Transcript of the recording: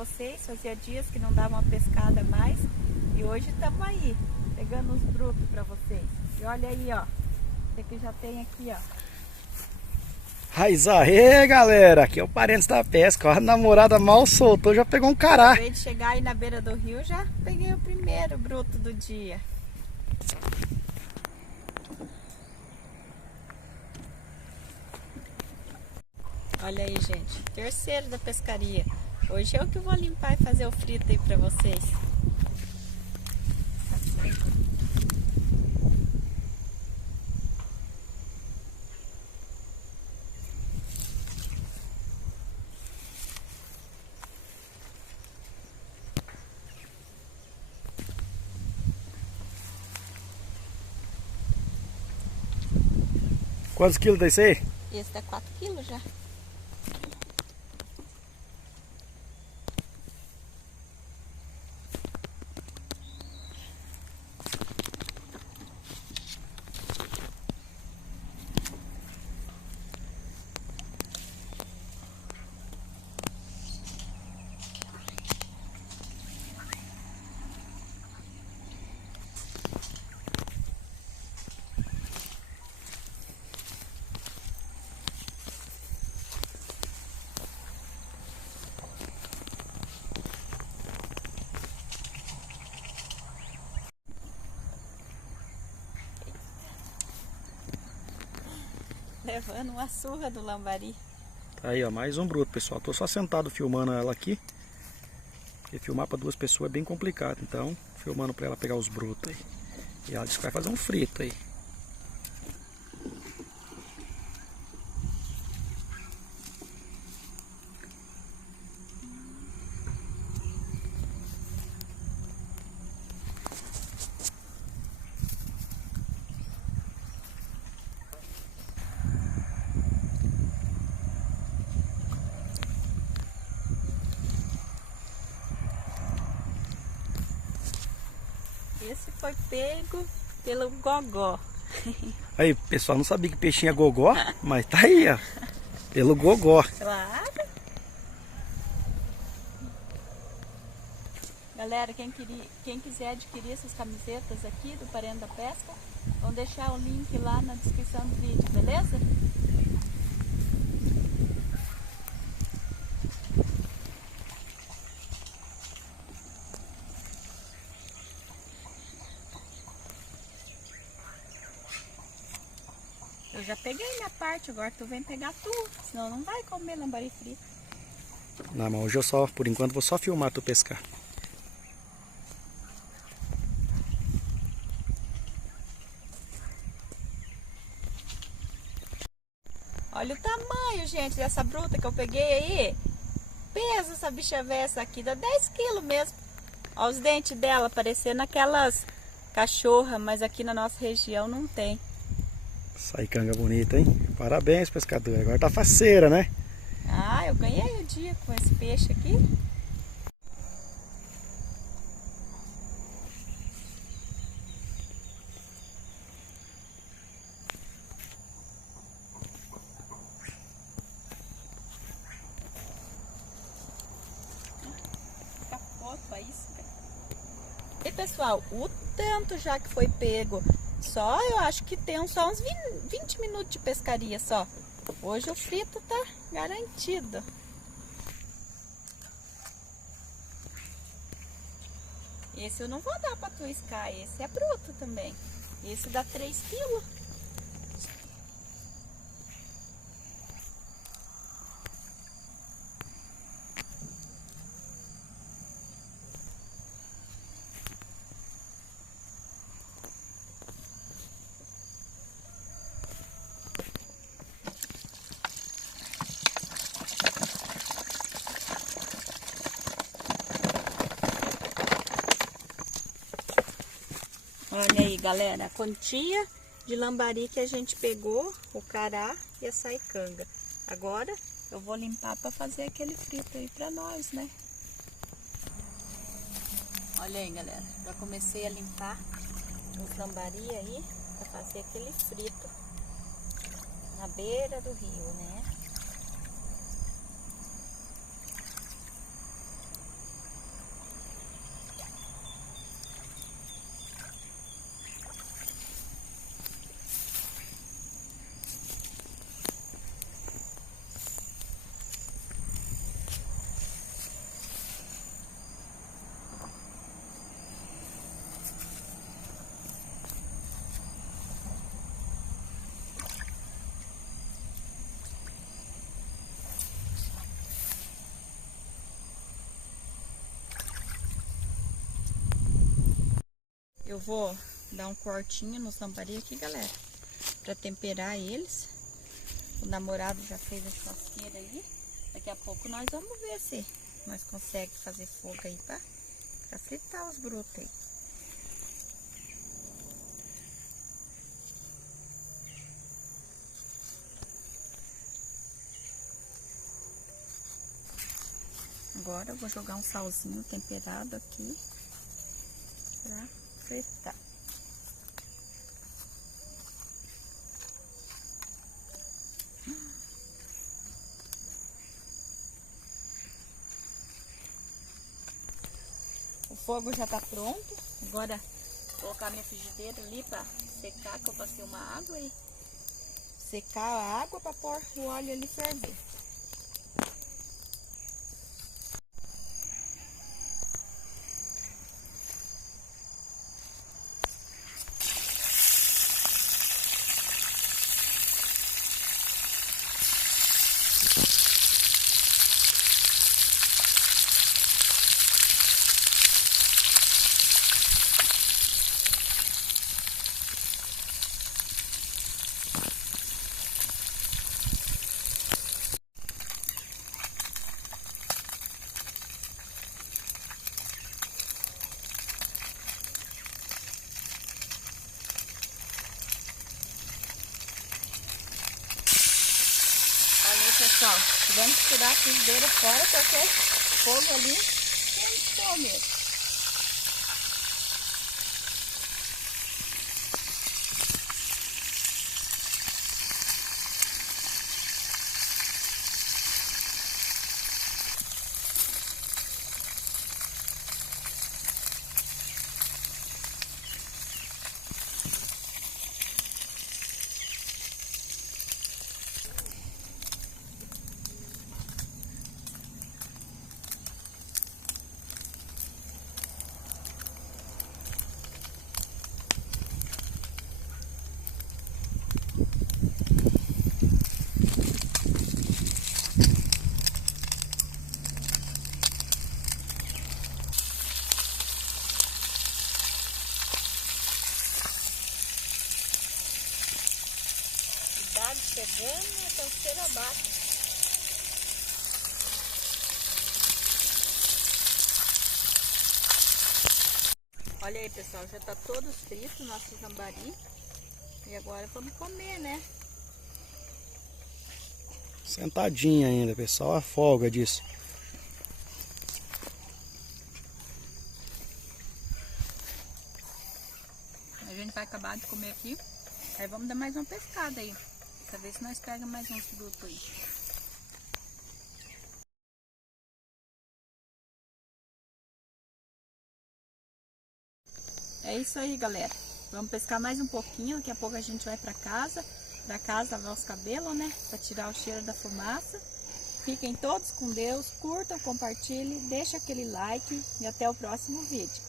vocês. Fazia dias que não dava uma pescada mais. E hoje estamos aí, pegando uns brutos para vocês. E olha aí, ó. Esse aqui já tem aqui, ó. Aê, galera, aqui é o Parentes da Pesca. Ó, a namorada mal soltou, já pegou um cará. Acabei de chegar aí na beira do rio, já peguei o primeiro bruto do dia. Olha aí, gente, terceiro da pescaria. Hoje é o que eu vou limpar e fazer o frito aí pra vocês. Quantos quilos desse aí? Esse dá 4 quilos já. Levando uma surra do lambari. Tá aí, ó, mais um bruto, pessoal. Tô só sentado filmando ela aqui. Porque filmar para duas pessoas é bem complicado. Então, filmando para ela pegar os brutos aí. E ela disse que vai fazer um frito aí. Esse foi pego pelo gogó. Aí, pessoal, não sabia que peixinho é gogó, mas tá aí, ó. Pelo gogó. Claro. Galera, quem quiser adquirir essas camisetas aqui do Parente da Pesca, vão deixar o link lá na descrição do vídeo, beleza? Eu já peguei minha parte, agora tu vem pegar tu, senão não vai comer lambari frito. Não, mas hoje eu só, por enquanto, vou só filmar tu pescar. Olha o tamanho, gente, dessa bruta que eu peguei aí. Peso essa bicha velha essa aqui, dá 10 quilos mesmo. Olha os dentes dela, parecendo aquelas cachorras, mas aqui na nossa região não tem. Sai canga bonita, hein? Parabéns, pescador. Agora tá faceira, né? Ah, eu ganhei o dia com esse peixe aqui. E pessoal, o tanto já que foi pego, só eu acho que tem só uns 20 minutos de pescaria só. Hoje o frito tá garantido. Esse eu não vou dar pra tu iscar, esse é bruto também. Esse dá 3 quilos. Olha aí, galera, a quantia de lambari que a gente pegou, o cará e a saicanga. Agora eu vou limpar para fazer aquele frito aí para nós, né? Olha aí, galera, já comecei a limpar os lambari aí para fazer aquele frito na beira do rio, né? Eu vou dar um cortinho nos lambari aqui, galera, pra temperar eles. O namorado já fez a churrasqueira aí. Daqui a pouco nós vamos ver se nós conseguimos fazer fogo aí pra fritar os brotos aí. Agora eu vou jogar um salzinho temperado aqui pra fritar. O fogo já tá pronto. Agora vou colocar minha frigideira ali pra secar, que eu passei uma água e secar a água pra pôr o óleo ali ferver. Pessoal, tivemos que tirar a frigideira fora porque o fogo ali esquentou mesmo. Chegando a terceira baixa. Olha aí, pessoal, já tá todos fritos nosso lambari. E agora vamos comer, né? Sentadinha ainda, pessoal, a folga disso. A gente vai acabar de comer aqui. Aí vamos dar mais uma pescada aí. Pra ver se nós pegamos mais uns frutos aí. É isso aí, galera. Vamos pescar mais um pouquinho. Daqui a pouco a gente vai pra casa. Pra casa lavar os cabelos, né? Pra tirar o cheiro da fumaça. Fiquem todos com Deus. Curtam, compartilhem, deixem aquele like. E até o próximo vídeo.